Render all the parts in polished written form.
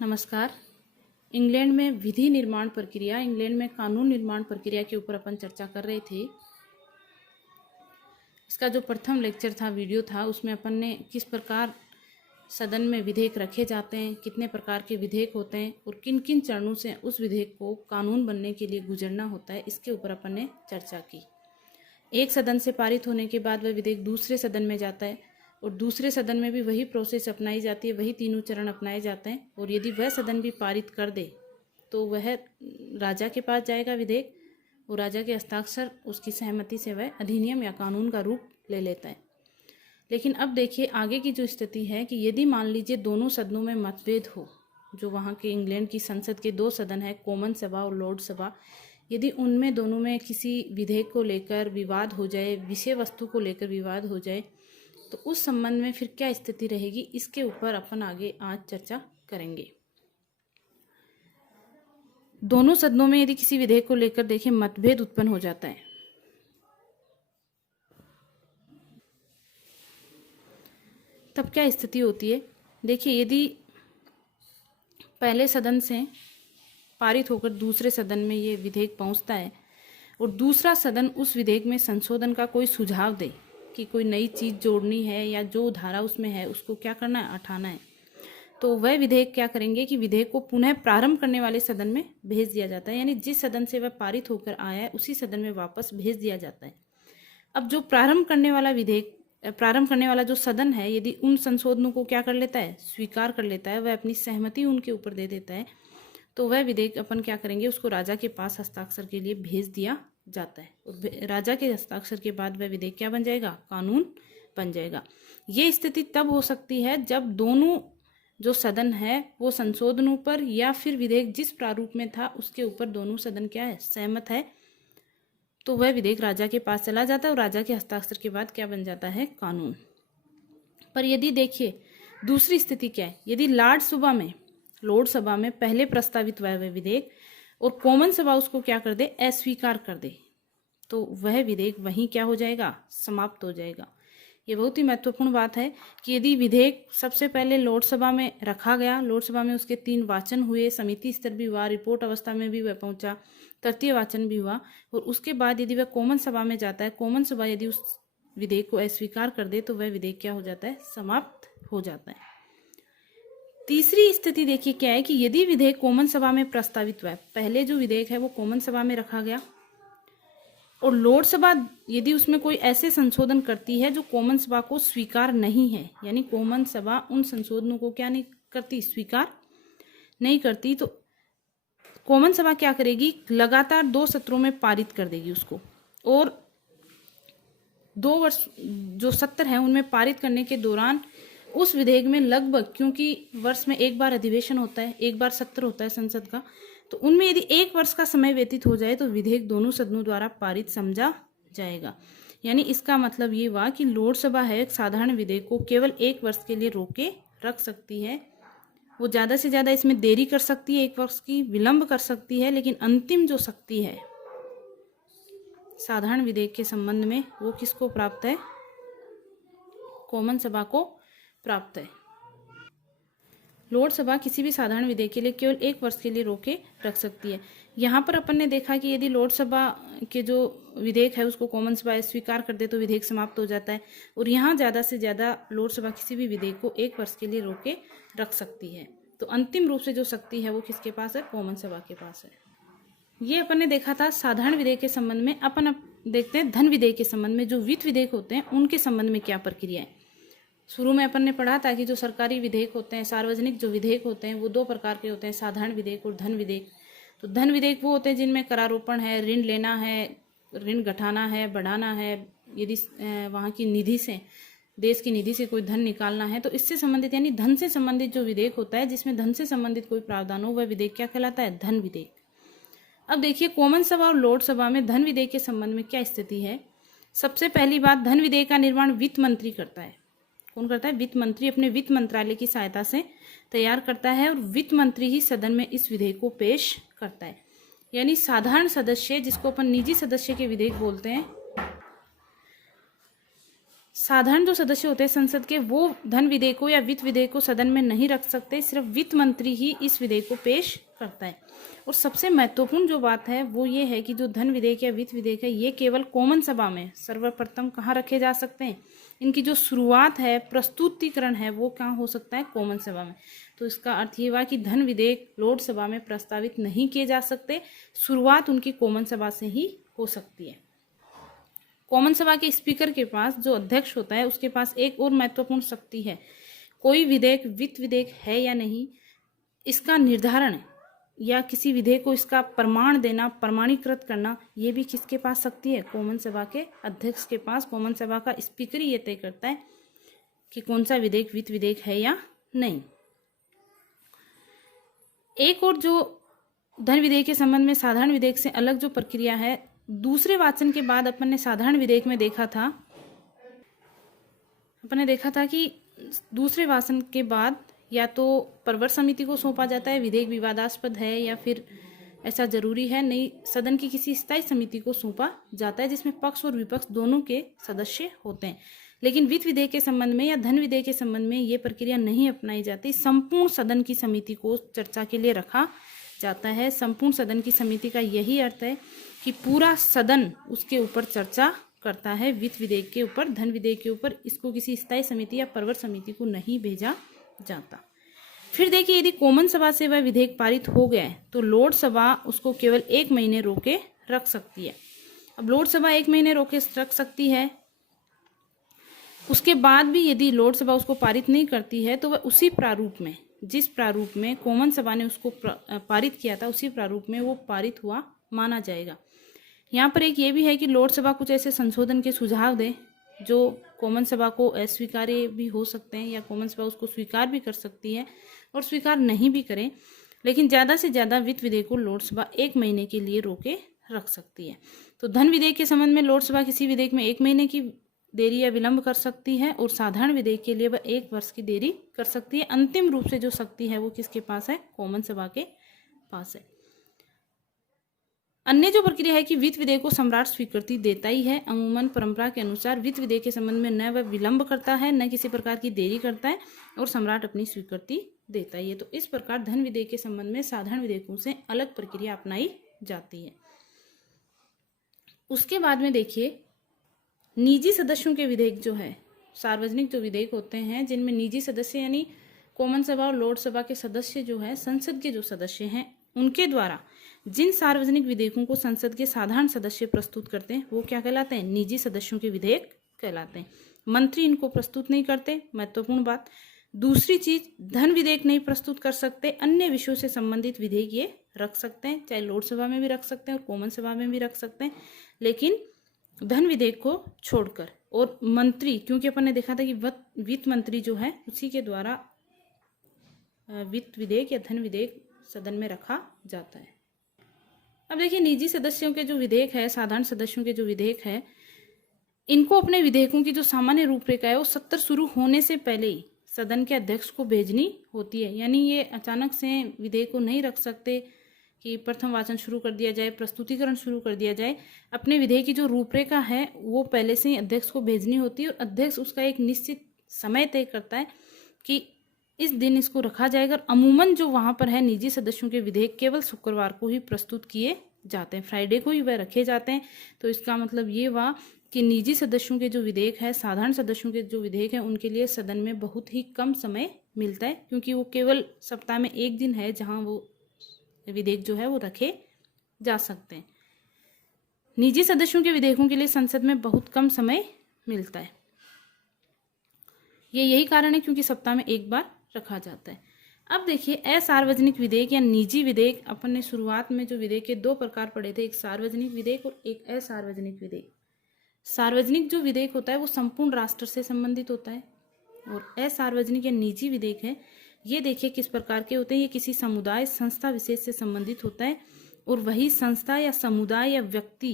नमस्कार। इंग्लैंड में विधि निर्माण प्रक्रिया, इंग्लैंड में कानून निर्माण प्रक्रिया के ऊपर अपन चर्चा कर रहे थे। इसका जो प्रथम लेक्चर था, वीडियो था, उसमें अपन ने किस प्रकार सदन में विधेयक रखे जाते हैं, कितने प्रकार के विधेयक होते हैं और किन किन चरणों से उस विधेयक को कानून बनने के लिए गुजरना होता है, इसके ऊपर अपन ने चर्चा की। एक सदन से पारित होने के बाद वह विधेयक दूसरे सदन में जाता है और दूसरे सदन में भी वही प्रोसेस अपनाई जाती है, वही तीनों चरण अपनाए जाते हैं। और यदि वह सदन भी पारित कर दे तो वह राजा के पास जाएगा विधेयक, और राजा के हस्ताक्षर, उसकी सहमति से वह अधिनियम या कानून का रूप ले लेता है। लेकिन अब देखिए आगे की जो स्थिति है कि यदि मान लीजिए दोनों सदनों में मतभेद हो, जो वहाँ के इंग्लैंड की संसद के दो सदन है, कॉमन सभा और लॉर्ड सभा, यदि उनमें दोनों में किसी विधेयक को लेकर विवाद हो जाए, विषय वस्तु को लेकर विवाद हो जाए, तो उस संबंध में फिर क्या स्थिति रहेगी, इसके ऊपर अपन आगे आज चर्चा करेंगे। दोनों सदनों में यदि किसी विधेयक को लेकर देखिए मतभेद उत्पन्न हो जाता है, तब क्या स्थिति होती है। देखिए यदि पहले सदन से पारित होकर दूसरे सदन में ये विधेयक पहुंचता है और दूसरा सदन उस विधेयक में संशोधन का कोई सुझाव दे कि कोई नई चीज़ जोड़नी है या जो धारा उसमें है उसको क्या करना है, हटाना है, तो वह विधेयक क्या करेंगे कि विधेयक को पुनः प्रारंभ करने वाले सदन में भेज दिया जाता है। यानी जिस सदन से वह पारित होकर आया है उसी सदन में वापस भेज दिया जाता है। अब जो प्रारंभ करने वाला जो सदन है, यदि उन संशोधनों को क्या कर लेता है, स्वीकार कर लेता है, वह अपनी सहमति उनके ऊपर दे देता है, तो वह विधेयक अपन क्या करेंगे, उसको राजा के पास हस्ताक्षर के लिए भेज दिया जाता है। और राजा के हस्ताक्षर के बाद वह विधेयक क्या बन जाएगा, कानून बन जाएगा। ये स्थिति तब हो सकती है जब दोनों जो सदन है वो संशोधनों पर या फिर विधेयक जिस प्रारूप में था उसके ऊपर दोनों सदन क्या है, सहमत है, तो वह विधेयक राजा के पास चला जाता है और राजा के हस्ताक्षर के बाद क्या बन जाता है, कानून। पर यदि देखिए दूसरी स्थिति क्या है, यदि लॉर्ड सभा में पहले प्रस्तावित हुआ वह विधेयक और कॉमन सभा उसको क्या कर दे, अस्वीकार कर दे, तो वह विधेयक वहीं क्या हो जाएगा, समाप्त हो जाएगा। ये बहुत ही महत्वपूर्ण बात है कि यदि विधेयक सबसे पहले लॉर्ड सभा में रखा गया, लॉर्ड सभा में उसके 3 वाचन हुए, समिति स्तर भी हुआ, रिपोर्ट अवस्था में भी वह पहुंचा, तृतीय वाचन भी हुआ, और उसके बाद यदि वह कॉमन सभा में जाता है, कॉमन सभा यदि उस विधेयक को अस्वीकार कर दे तो वह विधेयक क्या हो जाता है, समाप्त हो जाता है। तीसरी स्थिति देखिए क्या है कि यदि विधेयक कॉमन सभा में प्रस्तावित हुआ है, पहले जो विधेयक है वो कॉमन सभा में रखा गया और लॉर्ड सभा यदि उसमें कोई ऐसे संशोधन करती है जो कॉमन सभा को स्वीकार नहीं है, यानी कॉमन सभा उन संशोधनों को क्या नहीं करती, स्वीकार नहीं करती, तो कॉमन सभा क्या करेगी, लगातार 2 सत्रों में पारित कर देगी उसको, और 2 वर्ष जो सत्र हैं उनमें पारित करने के दौरान उस विधेयक में लगभग, क्योंकि वर्ष में एक बार अधिवेशन होता है, एक बार सत्र होता है संसद का, तो उनमें यदि 1 वर्ष का समय व्यतीत हो जाए तो विधेयक दोनों सदनों द्वारा पारित समझा जाएगा। यानी इसका मतलब ये हुआ कि लॉर्ड सभा है एक साधारण विधेयक को केवल 1 वर्ष के लिए रोके रख सकती है। वो ज़्यादा से ज़्यादा इसमें देरी कर सकती है, 1 वर्ष की विलंब कर सकती है, लेकिन अंतिम जो शक्ति है साधारण विधेयक के संबंध में वो किसको प्राप्त है, कॉमन सभा को प्राप्त है। लॉर्ड सभा किसी भी साधारण विधेयक के लिए केवल 1 वर्ष के लिए रोके रख सकती है। यहाँ पर अपन ने देखा कि यदि लॉर्ड सभा के जो विधेयक है उसको कॉमन सभा स्वीकार कर दे तो विधेयक समाप्त हो जाता है, और यहाँ ज़्यादा से ज़्यादा लॉर्ड सभा किसी भी विधेयक को 1 वर्ष के लिए रोके रख सकती है। तो अंतिम रूप से जो शक्ति है वो किसके पास है, कॉमन सभा के पास है। ये अपन ने देखा था साधारण विधेयक के संबंध में। अपन अब देखते हैं धन विधेयक के संबंध में, जो वित्त विधेयक होते हैं उनके संबंध में क्या प्रक्रिया है। शुरू में अपन ने पढ़ा था कि जो सरकारी विधेयक होते हैं, सार्वजनिक जो विधेयक होते हैं वो 2 प्रकार के होते हैं, साधारण विधेयक और धन विधेयक। तो धन विधेयक वो होते हैं जिनमें करारोपण है, ऋण लेना है, ऋण घटाना है, बढ़ाना है, यदि वहाँ की निधि से, देश की निधि से कोई धन निकालना है, तो इससे संबंधित यानी धन से संबंधित जो विधेयक होता है जिसमें धन से संबंधित कोई प्रावधान हो वह विधेयक क्या कहलाता है, धन विधेयक। अब देखिए कॉमन सभा और लॉर्ड सभा में धन विधेयक के संबंध में क्या स्थिति है। सबसे पहली बात, धन विधेयक का निर्माण वित्त मंत्री करता है। कौन करता है, वित्त मंत्री अपने वित्त मंत्रालय की सहायता से तैयार करता है, और वित्त मंत्री ही सदन में इस विधेयक को पेश करता है। यानी साधारण सदस्य, जिसको अपन निजी सदस्य के विधेयक बोलते हैं, साधारण जो सदस्य होते हैं संसद के, वो धन विधेयक को या वित्त विधेयक को सदन में नहीं रख सकते, सिर्फ वित्त मंत्री ही इस विधेयक को पेश करता है। और सबसे महत्वपूर्ण जो बात है वो ये है कि जो धन विधेयक या वित्त विधेयक है ये केवल कॉमन सभा में सर्वप्रथम कहाँ रखे जा सकते हैं। इनकी जो शुरुआत है, प्रस्तुतिकरण है, वो कहाँ हो सकता है, कॉमन सभा में। तो इसका अर्थ ये हुआ कि धन विधेयक लोकसभा में प्रस्तावित नहीं किए जा सकते, शुरुआत उनकी कॉमन सभा से ही हो सकती है। कॉमन सभा के स्पीकर के पास, जो अध्यक्ष होता है, उसके पास एक और महत्वपूर्ण शक्ति है। कोई विधेयक वित्त विधेयक है या नहीं, इसका निर्धारण या किसी विधेयक को इसका प्रमाण देना, प्रमाणीकृत करना, ये भी किसके पास शक्ति है, कॉमन सभा के अध्यक्ष के पास। कॉमन सभा का स्पीकर ही ये तय करता है कि कौन सा विधेयक वित्त विधेयक है या नहीं। एक और जो धन विधेयक के संबंध में साधारण विधेयक से अलग जो प्रक्रिया है, दूसरे वाचन के बाद अपन ने साधारण विधेयक में देखा था कि दूसरे वाचन के बाद या तो प्रवर समिति को सौंपा जाता है, विधेयक विवादास्पद है या फिर ऐसा जरूरी है नहीं, सदन की किसी स्थायी समिति को सौंपा जाता है जिसमें पक्ष और विपक्ष दोनों के सदस्य होते हैं। लेकिन वित्त विधेयक के संबंध में या धन विधेयक के संबंध में ये प्रक्रिया नहीं अपनाई जाती। संपूर्ण सदन की समिति को चर्चा के लिए रखा जाता है। संपूर्ण सदन की समिति का यही अर्थ है कि पूरा सदन उसके ऊपर चर्चा करता है, वित्त विधेयक के ऊपर, धन विधेयक के ऊपर। इसको किसी स्थायी समिति या प्रवर समिति को नहीं भेजा जाता। फिर देखिए, यदि कॉमन सभा से वह विधेयक पारित हो गया है तो लोकसभा उसको केवल 1 महीने रोके रख सकती है। अब लोकसभा 1 महीने रोके रख सकती है, उसके बाद भी यदि लोकसभा उसको पारित नहीं करती है तो वह उसी प्रारूप में, जिस प्रारूप में कॉमन सभा ने उसको पारित किया था, उसी प्रारूप में वो पारित हुआ माना जाएगा। यहाँ पर एक ये भी है कि लोकसभा कुछ ऐसे संशोधन के सुझाव दे जो कॉमन सभा को अस्वीकार्य भी हो सकते हैं, या कॉमन सभा उसको स्वीकार भी कर सकती है और स्वीकार नहीं भी करें, लेकिन ज़्यादा से ज़्यादा वित्त विधेयक को लोकसभा 1 महीने के लिए रोके रख सकती है। तो धन विधेयक के संबंध में लोकसभा किसी विधेयक में 1 महीने की देरी या विलंब कर सकती है, और साधारण विधेयक के लिए वह 1 वर्ष की देरी कर सकती है। अंतिम रूप से जो शक्ति है वो किसके पास है, कॉमन सभा के पास है। अन्य जो प्रक्रिया है कि वित्त विधेयक को सम्राट स्वीकृति देता ही है। अमूमन परंपरा के अनुसार वित्त विधेयक के संबंध में न वह विलंब करता है, न किसी प्रकार की देरी करता है, और सम्राट अपनी स्वीकृति देता ही है। तो इस प्रकार धन विधेयक के संबंध में साधारण विधेयकों से अलग प्रक्रिया अपनाई जाती है। उसके बाद में देखिए, निजी सदस्यों के विधेयक जो है, सार्वजनिक जो विधेयक होते हैं जिनमें निजी सदस्य यानी कॉमन सभा और लोकसभा के सदस्य जो है, संसद के जो सदस्य हैं, उनके द्वारा जिन सार्वजनिक विधेयकों को संसद के साधारण सदस्य प्रस्तुत करते हैं वो क्या कहलाते हैं, निजी सदस्यों के विधेयक कहलाते हैं। मंत्री इनको प्रस्तुत नहीं करते, महत्वपूर्ण बात। दूसरी चीज, धन विधेयक नहीं प्रस्तुत कर सकते, अन्य विषयों से संबंधित विधेयक ये रख सकते हैं, चाहे लोकसभा में भी रख सकते हैं और कॉमन सभा में भी रख सकते हैं, लेकिन धन विधेयक को छोड़कर। और मंत्री, क्योंकि अपन ने देखा था कि वित्त मंत्री जो है उसी के द्वारा वित्त विधेयक या धन विधेयक सदन में रखा जाता है। अब देखिए, निजी सदस्यों के जो विधेयक है, साधारण सदस्यों के जो विधेयक है, इनको अपने विधेयकों की जो सामान्य रूपरेखा है वो सत्र शुरू होने से पहले ही सदन के अध्यक्ष को भेजनी होती है। यानी ये अचानक से विधेयक को नहीं रख सकते कि प्रथम वाचन शुरू कर दिया जाए, प्रस्तुतिकरण शुरू कर दिया जाए। अपने विधेयक की जो रूपरेखा है वो पहले से ही अध्यक्ष को भेजनी होती है, और अध्यक्ष उसका एक निश्चित समय तय करता है कि इस दिन इसको रखा जाएगा। अमूमन जो वहाँ पर है, निजी सदस्यों के विधेयक केवल शुक्रवार को ही प्रस्तुत किए जाते हैं, फ्राइडे को ही वह रखे जाते हैं। तो इसका मतलब ये हुआ कि निजी सदस्यों के जो विधेयक है, साधारण सदस्यों के जो विधेयक है, उनके लिए सदन में बहुत ही कम समय मिलता है, क्योंकि वो केवल सप्ताह में 1 दिन है जहाँ वो विधेयक जो है वो रखे जा सकते हैं। निजी सदस्यों के विधेयकों के लिए संसद में बहुत कम समय मिलता है। यही कारण है क्योंकि सप्ताह में 1 बार रखा जाता है। अब देखिए, असार्वजनिक विधेयक या निजी विधेयक। अपन ने शुरुआत में जो विधेयक के 2 प्रकार पढ़े थे, एक सार्वजनिक विधेयक और एक असार्वजनिक विधेयक। सार्वजनिक जो विधेयक होता है वो संपूर्ण राष्ट्र से संबंधित होता है, और असार्वजनिक या निजी विधेयक है, ये देखिए किस प्रकार के होते हैं। ये किसी समुदाय, संस्था विशेष से संबंधित होता है, और वही संस्था या समुदाय या व्यक्ति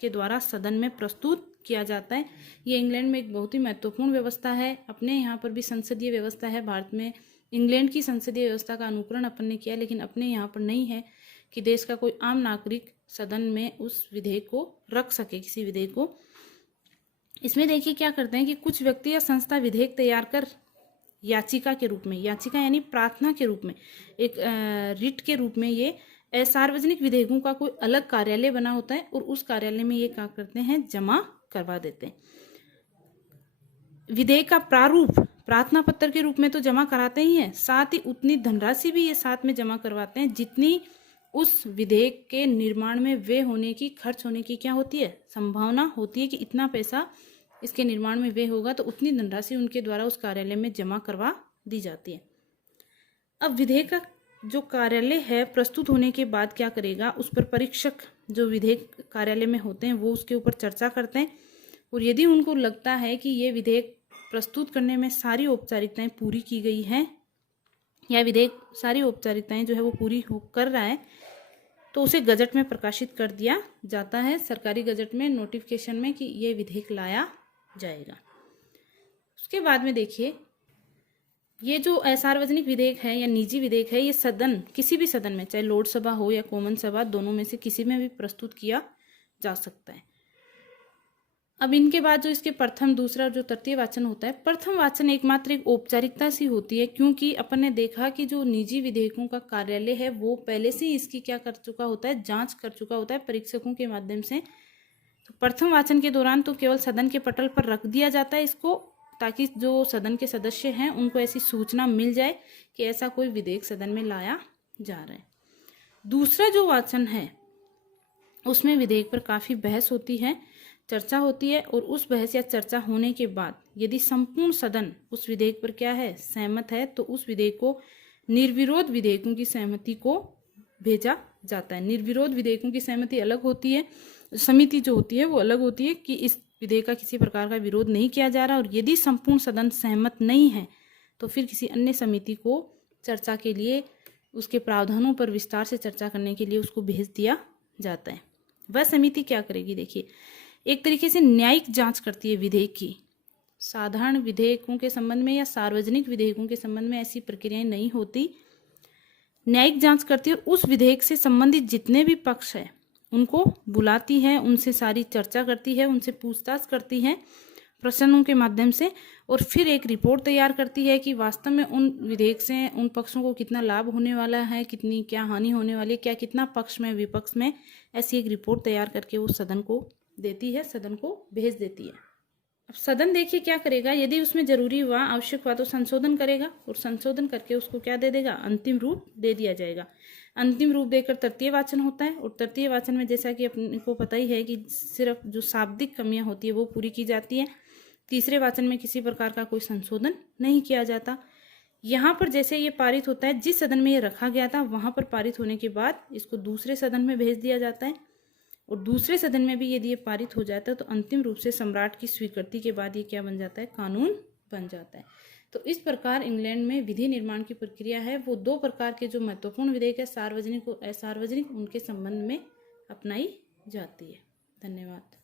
के द्वारा सदन में प्रस्तुत किया जाता है। ये इंग्लैंड में एक बहुत ही महत्वपूर्ण व्यवस्था है। अपने यहाँ पर भी संसदीय व्यवस्था है। भारत में इंग्लैंड की संसदीय व्यवस्था का अनुकरण अपन ने किया, लेकिन अपने यहाँ पर नहीं है कि देश का कोई आम नागरिक सदन में उस विधेयक को रख सके, किसी विधेयक को। इसमें देखिए क्या करते हैं कि कुछ व्यक्ति या संस्था विधेयक तैयार कर याचिका के रूप में, याचिका यानी प्रार्थना के रूप में, एक रिट के रूप में ये सार्वजनिक विधेयकों का कोई अलग कार्यालय बना होता है और उस कार्यालय में ये क्या करते हैं, जमा करवा देते हैं। विधेयक का प्रारूप प्रार्थना पत्र के रूप में तो जमा कराते ही हैं, साथ ही उतनी धनराशि भी ये साथ में जमा करवाते हैं जितनी उस विधेयक के निर्माण में व्यय होने की, खर्च होने की क्या होती है, संभावना होती है कि इतना पैसा इसके निर्माण में व्यय होगा, तो उतनी धनराशि उनके द्वारा उस कार्यालय में जमा करवा दी जाती है। अब विधेयक का जो कार्यालय है प्रस्तुत होने के बाद क्या करेगा, उस पर परीक्षक जो विधेयक कार्यालय में होते हैं वो उसके ऊपर चर्चा करते हैं, और यदि उनको लगता है कि ये विधेयक प्रस्तुत करने में सारी औपचारिकताएं पूरी की गई हैं या विधेयक सारी औपचारिकताएं जो है वो पूरी कर रहा है, तो उसे गजट में प्रकाशित कर दिया जाता है, सरकारी गजट में नोटिफिकेशन में, कि ये विधेयक लाया जाएगा। उसके बाद में देखिए, ये जो असार्वजनिक विधेयक है या निजी विधेयक है, ये सदन, किसी भी सदन में, चाहे लोकसभा हो या कॉमन सभा, दोनों में से किसी में भी प्रस्तुत किया जा सकता है। अब इनके बाद जो इसके प्रथम, दूसरा और जो तृतीय वाचन होता है, प्रथम वाचन एकमात्र एक औपचारिकता सी होती है, क्योंकि अपन ने देखा कि जो निजी विधेयकों का कार्यालय है वो पहले से ही इसकी क्या कर चुका होता है, जांच कर चुका होता है परीक्षकों के माध्यम से। तो प्रथम वाचन के दौरान तो केवल सदन के पटल पर रख दिया जाता है इसको, ताकि जो सदन के सदस्य हैं उनको ऐसी सूचना मिल जाए कि ऐसा कोई विधेयक सदन में लाया जा रहा है। दूसरा जो वाचन है उसमें विधेयक पर काफ़ी बहस होती है, चर्चा होती है, और उस बहस या चर्चा होने के बाद यदि संपूर्ण सदन उस विधेयक पर क्या है, सहमत है, तो उस विधेयक को निर्विरोध विधेयकों की सहमति को भेजा जाता है। निर्विरोध विधेयकों की सहमति अलग होती है, समिति जो होती है वो अलग होती है कि इस विधेयक का किसी प्रकार का विरोध नहीं किया जा रहा, और यदि संपूर्ण सदन सहमत नहीं है तो फिर किसी अन्य समिति को चर्चा के लिए, उसके प्रावधानों पर विस्तार से चर्चा करने के लिए उसको भेज दिया जाता है। वह समिति क्या करेगी, देखिए, एक तरीके से न्यायिक जांच करती है विधेयक की। साधारण विधेयकों के संबंध में या सार्वजनिक विधेयकों के संबंध में ऐसी प्रक्रियाएं नहीं होती। न्यायिक जांच करती है और उस विधेयक से संबंधित जितने भी पक्ष है उनको बुलाती है, उनसे सारी चर्चा करती है, उनसे पूछताछ करती है प्रश्नों के माध्यम से, और फिर एक रिपोर्ट तैयार करती है कि वास्तव में उन विधेयक से उन पक्षों को कितना लाभ होने वाला है, कितनी क्या हानि होने वाली है, क्या कितना पक्ष में विपक्ष में, ऐसी एक रिपोर्ट तैयार करके वो सदन को देती है, सदन को भेज देती है। अब सदन देखिए क्या करेगा, यदि उसमें जरूरी हुआ, आवश्यक हुआ तो संशोधन करेगा, और संशोधन करके उसको क्या दे देगा, अंतिम रूप दे दिया जाएगा। अंतिम रूप देकर तृतीय वाचन होता है, और तृतीय वाचन में जैसा कि अपने को पता ही है कि सिर्फ जो शाब्दिक कमियां होती है वो पूरी की जाती है। तीसरे वाचन में किसी प्रकार का कोई संशोधन नहीं किया जाता। यहाँ पर जैसे ये पारित होता है, जिस सदन में ये रखा गया था वहाँ पर पारित होने के बाद इसको दूसरे सदन में भेज दिया जाता है, और दूसरे सदन में भी यदि ये पारित हो जाता है तो अंतिम रूप से सम्राट की स्वीकृति के बाद ये क्या बन जाता है, कानून बन जाता है। तो इस प्रकार इंग्लैंड में विधि निर्माण की प्रक्रिया है वो दो प्रकार के जो महत्वपूर्ण विधेयक है, सार्वजनिक और असार्वजनिक, उनके संबंध में अपनाई जाती है। धन्यवाद।